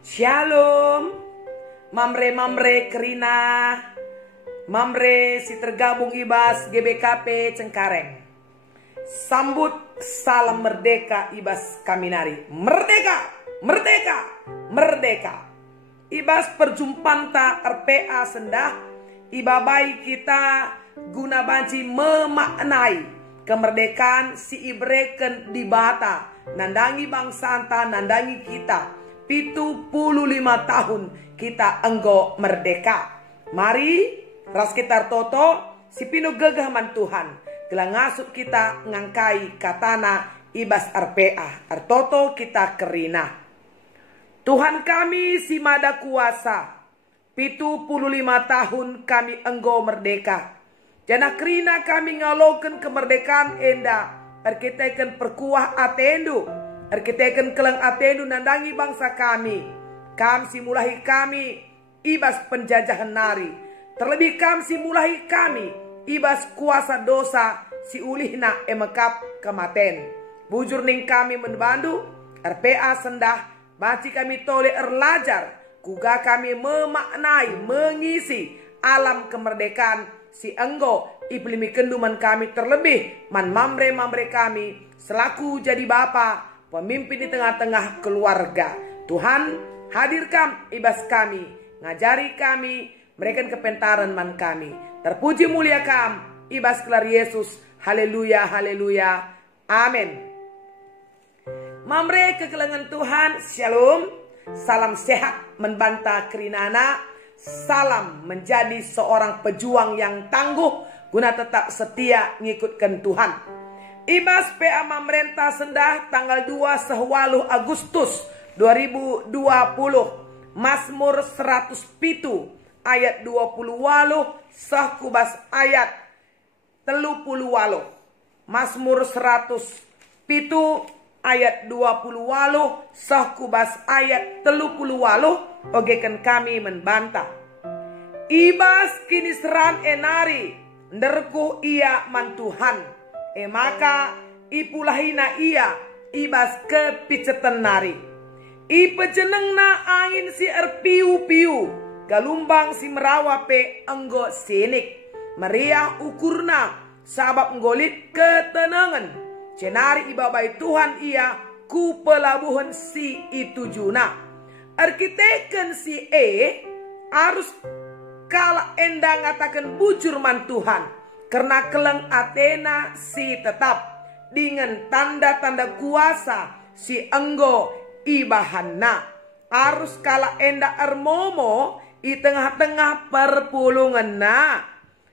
Shalom, mamre Kerina, mamre si tergabung Ibas GBKP Cengkareng. Sambut salam merdeka Ibas Kaminari. Merdeka, merdeka, merdeka. Ibas perjumpaan ta RPA sendah, ibabai kita guna banci memaknai kemerdekaan si ibreken di bata, nandangi bangsa anta, nandangi kita. 75 tahun kita enggo merdeka. Mari ras kita toto si pino gegah man Tuhan. Gelang ngasut kita ngangkai katana Ibas RPA. Artoto kita Kerina. Tuhan kami si mada kuasa. 75 tahun kami enggo merdeka. Jana Kerina kami ngaloken kemerdekaan enda. Arkiteken perkuah atendu. Arkiteken keleng atendu nandangi bangsa kami. Kam si mulahi kami Ibas penjajahan nari. Terlebih kam si mulahi kami Ibas kuasa dosa si ulihna emekap kematen. Bujur ning kami menbandu RPA sendah. Baci kami tole erlajar. Kuga kami memaknai mengisi alam kemerdekaan si enggo iplimi kenduman kami. Terlebih man mamre kami selaku jadi bapa pemimpin di tengah-tengah keluarga. Tuhan hadirkan Ibas kami, ngajari kami, mereka kepentaran man kami. Terpuji mulia kam Ibas kelar Yesus. Haleluya, haleluya, amin. Mamre kekelengan Tuhan, shalom. Salam sehat membanta Kerinana. Salam menjadi seorang pejuang yang tangguh guna tetap setia ngikutkan Tuhan. Ibas PA Mamrenta sendah tanggal 2 Sehwaluh Agustus 2020. Mazmur 107 ayat 20 waluh sahkubas ayat 30 waluh. Mazmur 107 ayat 20 waluh sahkubas ayat 30 waluh. Ogekan kami membantah. Ibas kini seran enari nderku ia man Tuhan. Maka ipulahina ia Ibas kepicetan nari. Ipejenengna angin si erpiu-piu. Galumbang si merawape enggo sinik. Meriah ukurna sabab nggolit ketenangan. Cenari ibabai Tuhan ia ku pelabuhan si itu juna. Arkiteken si harus kala endang ngatakan bujur man Tuhan. Karena keleng Athena si tetap dengan tanda-tanda kuasa si enggo ibahanna. Harus kala enda ermomo di tengah-tengah perpulungan na.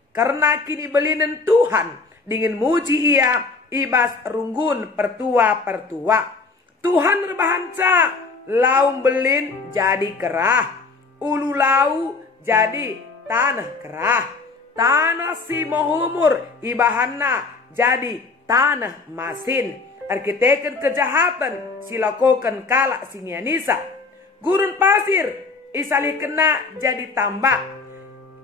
Karena kini belinen Tuhan dengan muji ia Ibas runggun pertua-pertua. Tuhan rebahanca laung belin jadi kerah. Ulu lau jadi tanah kerah. Tanah si mohumur ibahanna jadi tanah masin. Arkiteken kejahatan silakokan kala singianisa. Gurun pasir isalih kena jadi tambak.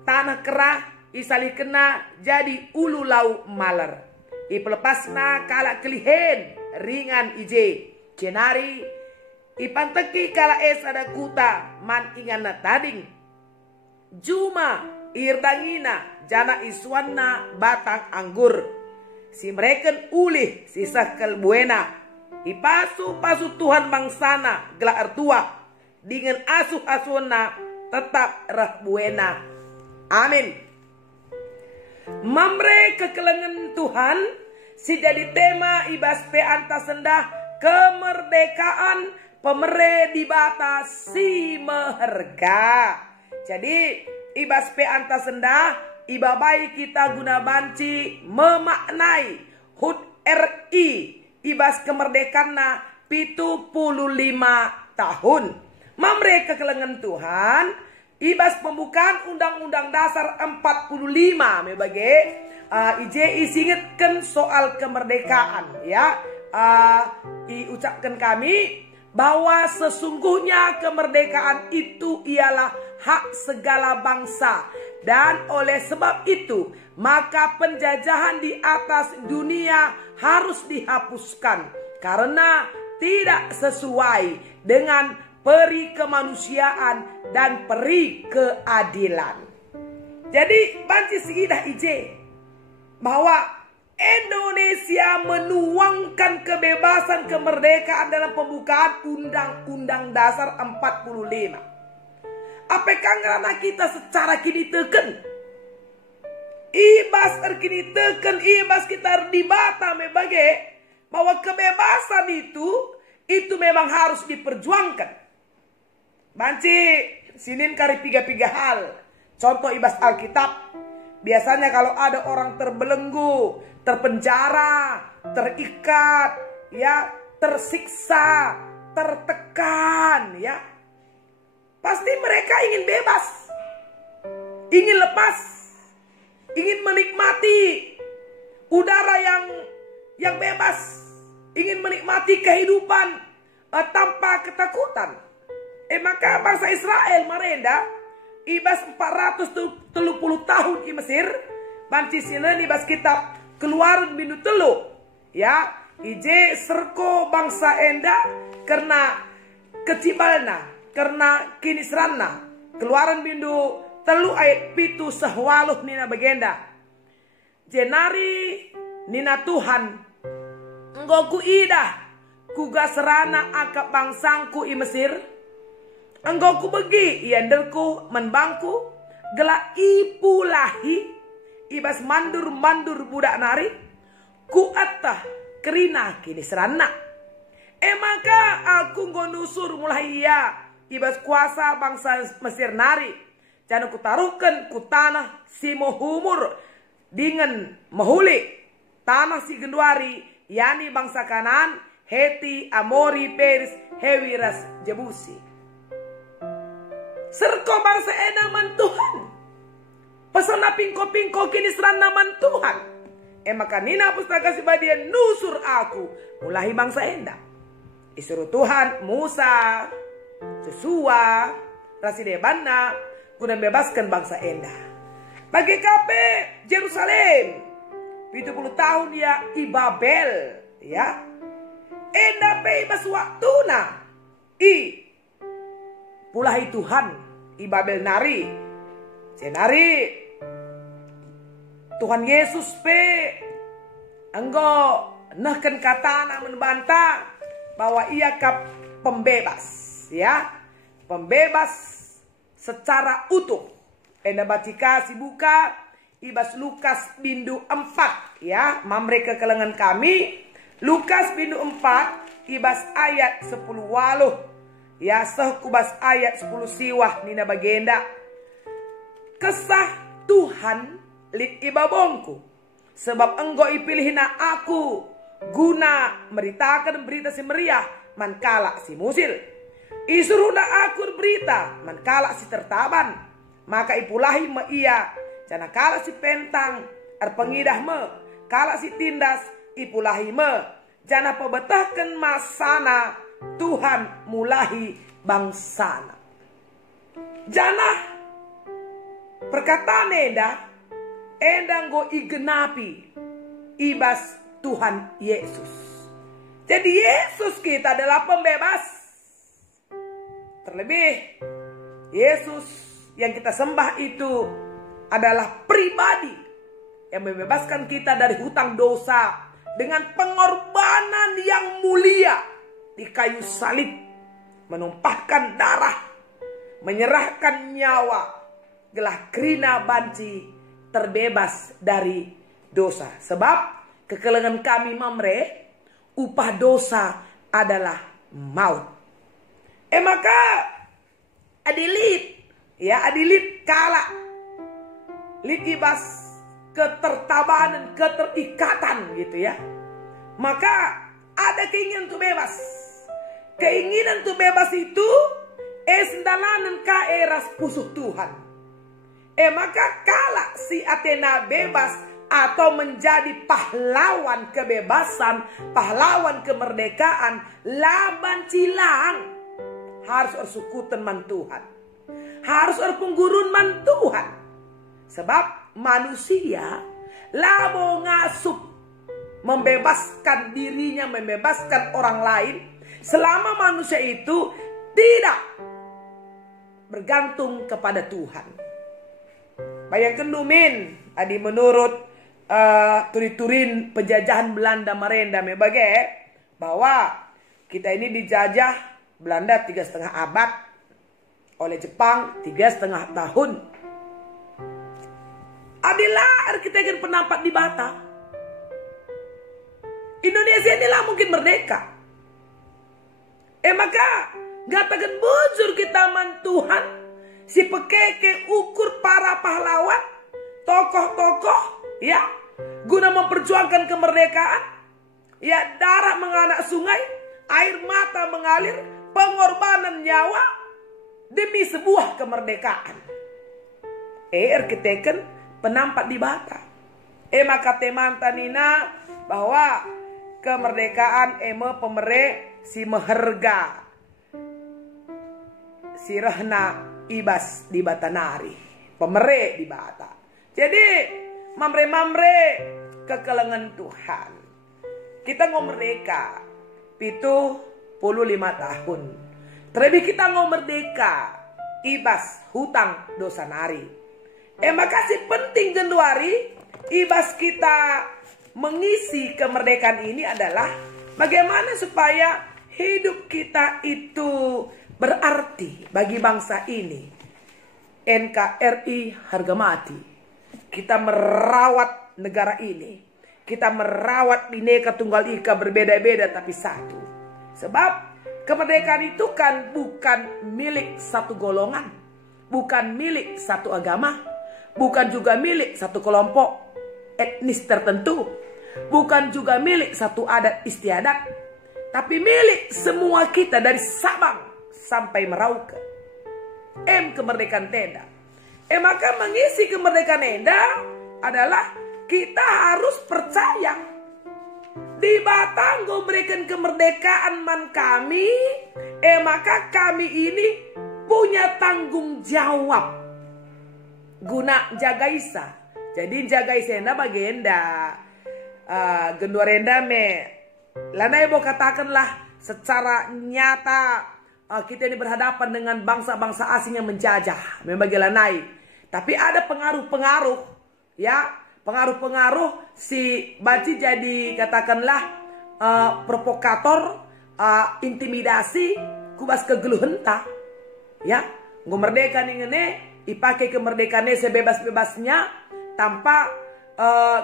Tanah kerah isalih kena jadi ulu lau maler. Ipelepasna kala kelihen ringan ije. Cenari ipanteki kala es ada kuta man ingana tading. Juma irdangina jana iswanna batang anggur. Si mereken ulih sisa kelbuena. Ipasu-pasu Tuhan bangsana gelak ertua. Dengan asuh-asuhna tetap rah buena. Amin. Mamre kekelengan Tuhan. Si jadi tema Ibas Peanta sendah kemerdekaan pemere di bata si meherga. Jadi Ibas Peanta sendah, ibabai kita guna banci memaknai HUT RI Ibas kemerdekaan 75 tahun. Mamre kekelengan Tuhan, Ibas pembukaan Undang-Undang Dasar 45 mebagai ije isingetkan soal kemerdekaan ya. Diucapkan kami bahwa sesungguhnya kemerdekaan itu ialah hak segala bangsa. Dan oleh sebab itu, maka penjajahan di atas dunia harus dihapuskan. Karena tidak sesuai dengan peri kemanusiaan, dan peri keadilan. Jadi banci siidah ije bahwa Indonesia menuangkan kebebasan kemerdekaan dalam pembukaan Undang-Undang Dasar 45. Apakah karena kita secara kini teken ibas kini teken ibas kita dibata mebagai bahwa kebebasan itu memang harus diperjuangkan. Banci sinin kari piga hal. Contoh ibas Alkitab. Biasanya kalau ada orang terbelenggu, terpenjara, terikat, ya, tersiksa, tertekan, ya, pasti mereka ingin bebas, ingin lepas, ingin menikmati udara yang bebas, ingin menikmati kehidupan tanpa ketakutan. Maka bangsa Israel merenda ibas 430 tahun di Mesir. Banci sinen ibas kitab Keluaran bindu telu, ya, ije serko bangsa enda karena kecibalna, karena kinisranna. Keluaran bindu telu ayat pitu sehwaluh nina bagenda. Jenari nina Tuhan enggoku idah kuga serana akap bangsangku i Mesir. Enggoku begi iandelku menbangku gela ipulahi ibas mandur budak nari ku attah kerina kini serana. Maka aku ngonusur mulai ia ibas kuasa bangsa Mesir nari. Jangan kutaruhkan ku tanah si mohumur dengan mahuli tanah si genduari, yani bangsa Kanan, Heti, Amori, Peris, Hewiras, Jebusi. Serko bangsa enaman Tuhan. Pesona pingko kini seranaman Tuhan. Maka nina pustaka sibadian nusur aku mulai bangsa enda. Isuruh Tuhan Musa, Yosua, Rasidebana guna bebaskan bangsa enda. Bagi kape Yerusalem 70 tahun ya i Babel, ya. Enda pe ibas waktuna i pulahi Tuhan i Babel nari. Senari Tuhan Yesus pe enggo nahkan katana membantah bahwa ia kap pembebas, ya. Pembebas secara utuh. Enda bacika si buka ibas Lukas bindu 4, ya. Mamre ke kelengan kami Lukas bindu 4 ibas ayat 10 waluh, ya, sehkubas ayat 10 siwah nina bagenda. Kesah Tuhan lit ibabongku, sebab engkau ipilihina aku guna meritakan berita si meriah mankala si musil. Isuruhna aku berita mankala si tertaban, maka ipulahi me ia jana kala si pentang pengidah me, kala si tindas ipulahi me, jana pebetahkan masana Tuhan mulahi bangsana. Jana perkataan enda nggo igenapi ibas Tuhan Yesus. Jadi Yesus kita adalah pembebas. Terlebih Yesus yang kita sembah itu adalah pribadi yang membebaskan kita dari hutang dosa dengan pengorbanan yang mulia di kayu salib, menumpahkan darah, menyerahkan nyawa, gelah krina banci terbebas dari dosa. Sebab kekelengan kami mamre, upah dosa adalah maut. Maka adilit, ya, adilit kala litibas ketertabanan, keterikatan gitu, ya. Maka ada keinginan untuk bebas. Keinginan untuk bebas itu esdalanan ka eras pusuh Tuhan. Maka kala si Athena bebas atau menjadi pahlawan kebebasan, pahlawan kemerdekaan, laban cilang harus ersukutan man Tuhan, harus erpenggurun man Tuhan. Sebab manusia labo ngasup membebaskan dirinya, membebaskan orang lain, selama manusia itu tidak bergantung kepada Tuhan. Bayangkan dumin, adi menurut turi-turin penjajahan Belanda merenda mebagai bahwa kita ini dijajah Belanda 3,5 abad, oleh Jepang 3,5 tahun. Adilah kita kan penampak di Bata. Indonesia inilah mungkin merdeka. Maka gatakan bujur kita man Tuhan, si pekeke ukur para pahlawan, tokoh-tokoh, ya, guna memperjuangkan kemerdekaan, ya, darah menganak sungai, air mata mengalir, pengorbanan nyawa demi sebuah kemerdekaan. Kita penampak di Bata. Maka teman tanina bahwa kemerdekaan pemere si meherga si rehna ibas di Batanari, pemere di Bata. Jadi mamre-mamre kekelengan Tuhan. Kita merdeka 75 tahun. Terlebih kita merdeka ibas hutang dosa nari. Makasih penting Januari ibas kita mengisi kemerdekaan ini adalah bagaimana supaya hidup kita itu berarti bagi bangsa ini. NKRI harga mati. Kita merawat negara ini. Kita merawat Bhinneka Tunggal Ika berbeda-beda tapi satu. Sebab kemerdekaan itu kan bukan milik satu golongan. Bukan milik satu agama. Bukan juga milik satu kelompok etnis tertentu. Bukan juga milik satu adat istiadat. Tapi milik semua kita dari Sabang sampai Merauke. Kemerdekaan tenda. Maka mengisi kemerdekaan tenda adalah kita harus percaya di Batang berikan kemerdekaan man kami. Maka kami ini punya tanggung jawab guna jaga isa. Jadi jaga isa enda bagenda genduarenda me lana ibu katakanlah secara nyata kita ini berhadapan dengan bangsa-bangsa asing yang menjajah membagi lanai. Tapi ada pengaruh-pengaruh, ya, pengaruh-pengaruh si Baci jadi katakanlah provokator, intimidasi, kubas kegeluhenta, ya, ngomerdeka nih dipakai kemerdekaannya sebebas-bebasnya tanpa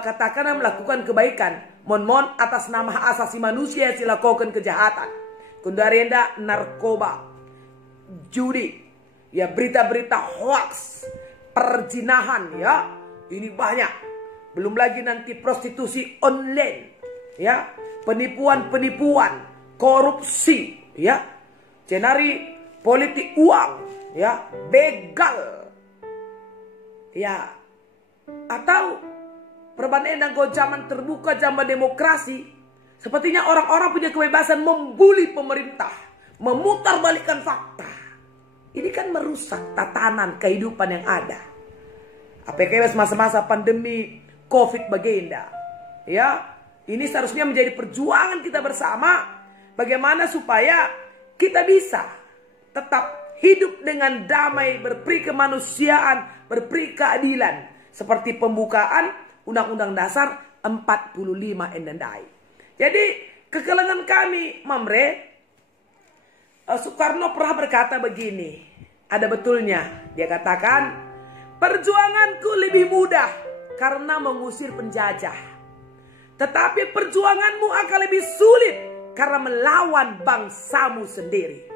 katakanlah melakukan kebaikan. Mon atas nama hak asasi manusia silakukan kejahatan. Kundarenda narkoba, judi, ya berita-berita hoax, perjinahan, ya ini banyak. Belum lagi nanti prostitusi online, ya penipuan-penipuan, korupsi, ya cenari politik uang, ya begal, ya atau perbandingan zaman terbuka, zaman demokrasi. Sepertinya orang-orang punya kebebasan membuli pemerintah, memutarbalikkan fakta. Ini kan merusak tatanan kehidupan yang ada. Apalagi masa-masa pandemi COVID bagenda. Ya, ini seharusnya menjadi perjuangan kita bersama. Bagaimana supaya kita bisa tetap hidup dengan damai, berperi kemanusiaan, berperi keadilan. Seperti pembukaan Undang-Undang Dasar 45 endandai. Jadi kekelengan kami, Mamre, Soekarno pernah berkata begini, ada betulnya. Dia katakan, perjuanganku lebih mudah karena mengusir penjajah. Tetapi perjuanganmu akan lebih sulit karena melawan bangsamu sendiri.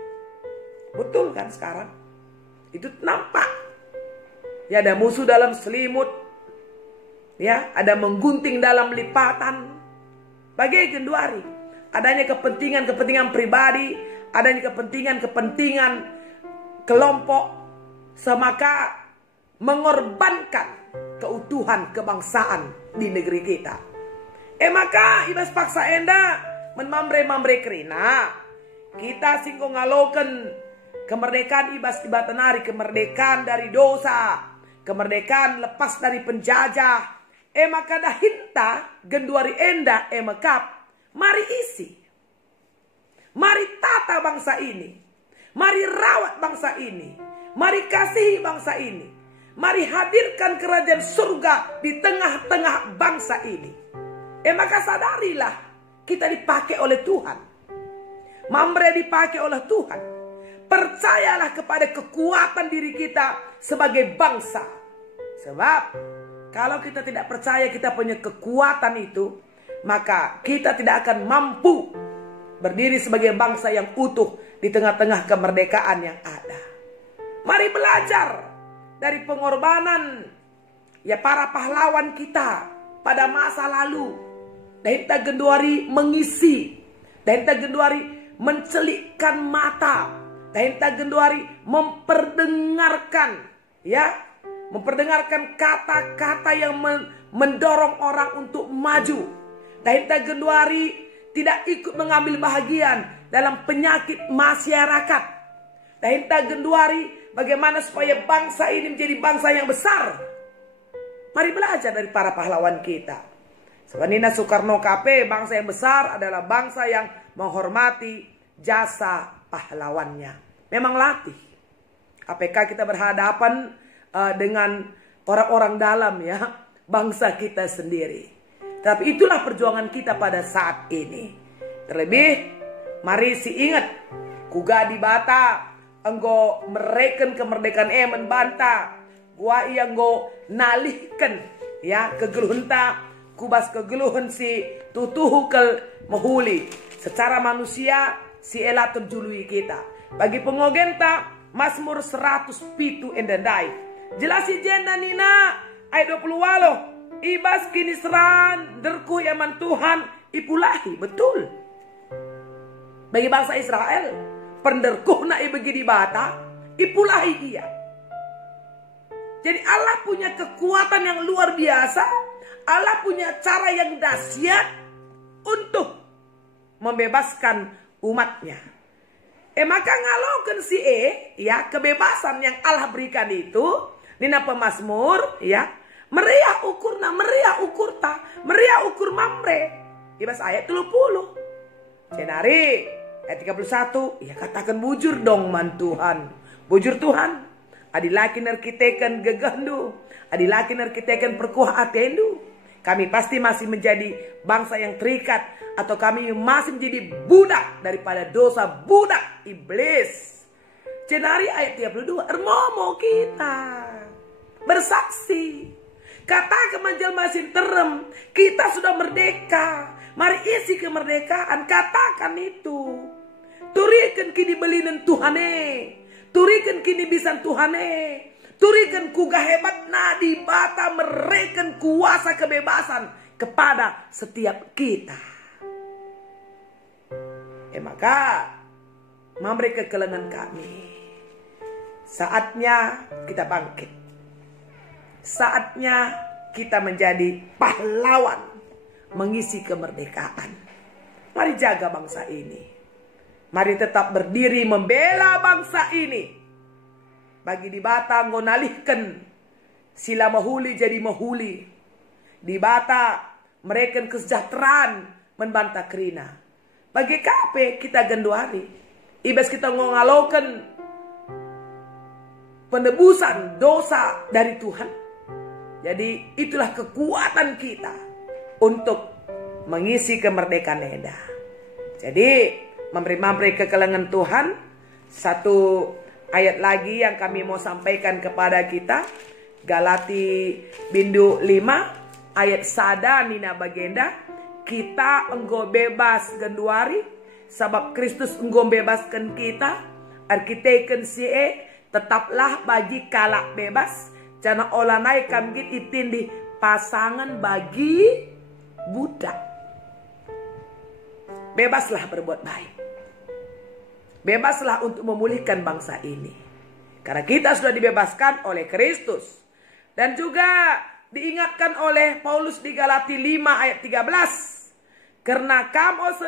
Betul kan sekarang? Itu nampak. Ya ada musuh dalam selimut. Ya ada menggunting dalam lipatan. Bagai Genduari, adanya kepentingan-kepentingan pribadi, adanya kepentingan-kepentingan kelompok, semaka mengorbankan keutuhan kebangsaan di negeri kita. Maka ibas paksa enda menmamre-mamre kerina, kita singkong ngaloken kemerdekaan ibas di Batanari, kemerdekaan dari dosa, kemerdekaan lepas dari penjajah. Maka dah hinta Genduari enda mekap. Mari isi. Mari tata bangsa ini. Mari rawat bangsa ini. Mari kasihi bangsa ini. Mari hadirkan kerajaan surga di tengah-tengah bangsa ini. Maka sadarilah kita dipakai oleh Tuhan. Mamre dipakai oleh Tuhan. Percayalah kepada kekuatan diri kita sebagai bangsa. Sebab kalau kita tidak percaya kita punya kekuatan itu, maka kita tidak akan mampu berdiri sebagai bangsa yang utuh di tengah-tengah kemerdekaan yang ada. Mari belajar dari pengorbanan para pahlawan kita pada masa lalu. Dahinta Genduari mengisi, Dahinta Genduari mencelikkan mata, Dahinta Genduari memperdengarkan, memperdengarkan kata-kata yang mendorong orang untuk maju. Dahinta Genduari tidak ikut mengambil bahagian dalam penyakit masyarakat. Dahinta Genduari bagaimana supaya bangsa ini menjadi bangsa yang besar. Mari belajar dari para pahlawan kita. Sebenarnya Soekarno KP, bangsa yang besar adalah bangsa yang menghormati jasa pahlawannya. Memang latih. APK kita berhadapan dengan orang-orang dalam bangsa kita sendiri. Tapi itulah perjuangan kita pada saat ini. Terlebih, mari ingat, kuga di bata, enggo mereken kemerdekaan membanta, gua yang go nalihkan kegeluhenta, kubas kegeluhan si tutuhu kel mahuli. Secara manusia si ela terjului kita. Bagi pengogenta Mazmur 107 endandai. Jelasi jenda nina ayat 20 walo. Ibas kini seran derku yaman Tuhan ipulahi. Betul. Bagi bangsa Israel, penderkuh na ibegi di bata ipulahi ia. Jadi Allah punya kekuatan yang luar biasa. Allah punya cara yang dahsyat untuk membebaskan umatnya. Maka ngalaukan si kebebasan yang Allah berikan itu nina pemazmur meriah ukurna, meriah ukurta, meriah ukur mamre. Ibas ayat 30. Cenari ayat 31, katakan bujur dong man Tuhan. Bujur Tuhan. Adilaki narkiteken gegandu, adilaki narkiteken perkuah atendu. Kami pasti masih menjadi bangsa yang terikat, atau kami masih menjadi budak daripada dosa, budak iblis. Cenari ayat 32, ermomo kita bersaksi. Katakan manjal masih terem, kita sudah merdeka. Mari isi kemerdekaan, katakan itu. Turikan kini belinen Tuhane, turikan kini bisan Tuhane, turikan kuga hebat nadi bata mereken kuasa kebebasan kepada setiap kita. Maka memberi kekelengan kami. Saatnya kita bangkit. Saatnya kita menjadi pahlawan mengisi kemerdekaan. Mari jaga bangsa ini. Mari tetap berdiri membela bangsa ini. Bagi di bata ngonalihkan sila mahuli jadi mahuli. Di bata mereka kesejahteraan membantah kerina. Bagi KP kita genduari. Ibas kita ngongalaukan penebusan dosa dari Tuhan. Jadi itulah kekuatan kita untuk mengisi kemerdekaan Eda. Jadi memberi kekelengan Tuhan. Satu ayat lagi yang kami mau sampaikan kepada kita. Galati bindu 5 ayat sada nina bagenda. Kita enggo bebas genduari. Sebab Kristus enggo bebaskan kita. Arkiteken sie tetaplah bagi kalak bebas. Jana olanai kamgit itindi pasangan bagi budak. Bebaslah berbuat baik. Bebaslah untuk memulihkan bangsa ini. Karena kita sudah dibebaskan oleh Kristus. Dan juga diingatkan oleh Paulus di Galati 5 ayat 13. Karena kamu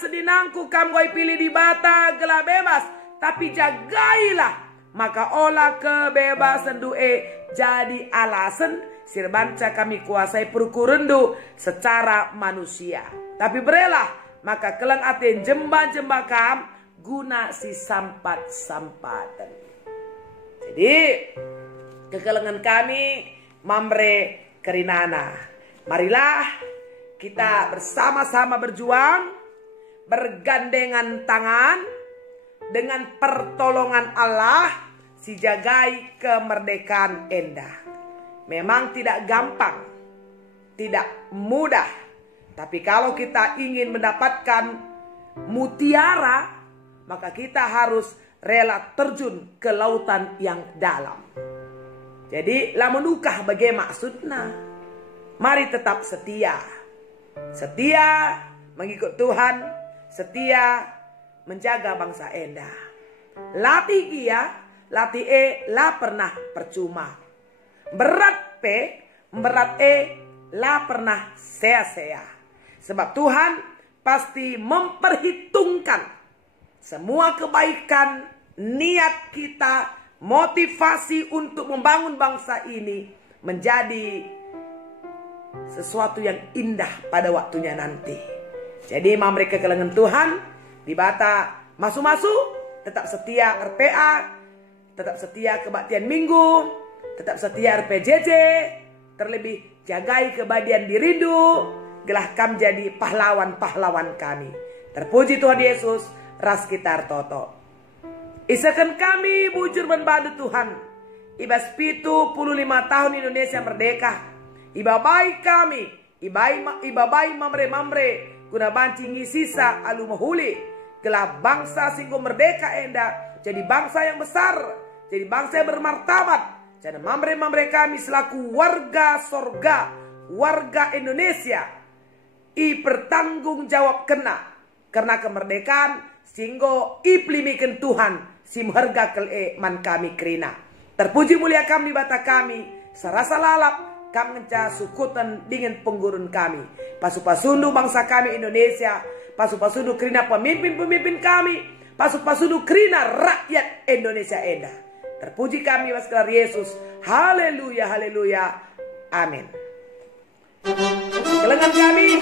seninangku kamu pilih di bata gelah bebas. Tapi jagailah. Maka olah kebebasan due jadi alasan sirbanca kami kuasai perukurendu secara manusia. Tapi berelah maka kelang aten jemba-jemba kam guna si sampat-sampatan. Jadi kekelengan kami mamre kerinana. Marilah kita bersama-sama berjuang, bergandengan tangan dengan pertolongan Allah si jagai kemerdekaan Enda. Memang tidak gampang, tidak mudah, tapi kalau kita ingin mendapatkan mutiara, maka kita harus rela terjun ke lautan yang dalam. Jadi lamunukah bagai maksudnya? Mari tetap setia. Setia mengikut Tuhan, setia menjaga bangsa Enda. Latih gia, latih la pernah percuma. Berat berat la pernah sia-sia. Sebab Tuhan pasti memperhitungkan semua kebaikan niat kita, motivasi untuk membangun bangsa ini menjadi sesuatu yang indah pada waktunya nanti. Jadi mereka kelengan Tuhan di bata masu-masu tetap setia RPA, tetap setia kebaktian minggu, tetap setia RPJJ, terlebih jagai kebadian di rindu, gelah kam jadi pahlawan-pahlawan kami. Terpuji Tuhan Yesus, ras kita toto. Isakan kami bujur membadu Tuhan. Ibas 75 tahun Indonesia merdeka. Ibabai kami, ibabai mamre-mamre, guna bancingi sisa alu mahuli. Gelah bangsa singgo merdeka Enda, jadi bangsa yang besar, jadi bangsa yang bermartabat. Jadi mamre-mamre kami selaku warga sorga, warga Indonesia, bertanggung jawab kena. Karena kemerdekaan, singgo iplimikan Tuhan, simharga kele man kami krina. Terpuji mulia kami bata kami, serasa lalap, kami ngenca sukutan dengan penggurun kami. Pasu-pasundu bangsa kami Indonesia. Pasu-pasundu krina pemimpin-pemimpin kami. Pasu-pasundu krina rakyat Indonesia Enda. Terpuji kami waskala Yesus. Haleluya, haleluya. Amin. Kelengan kami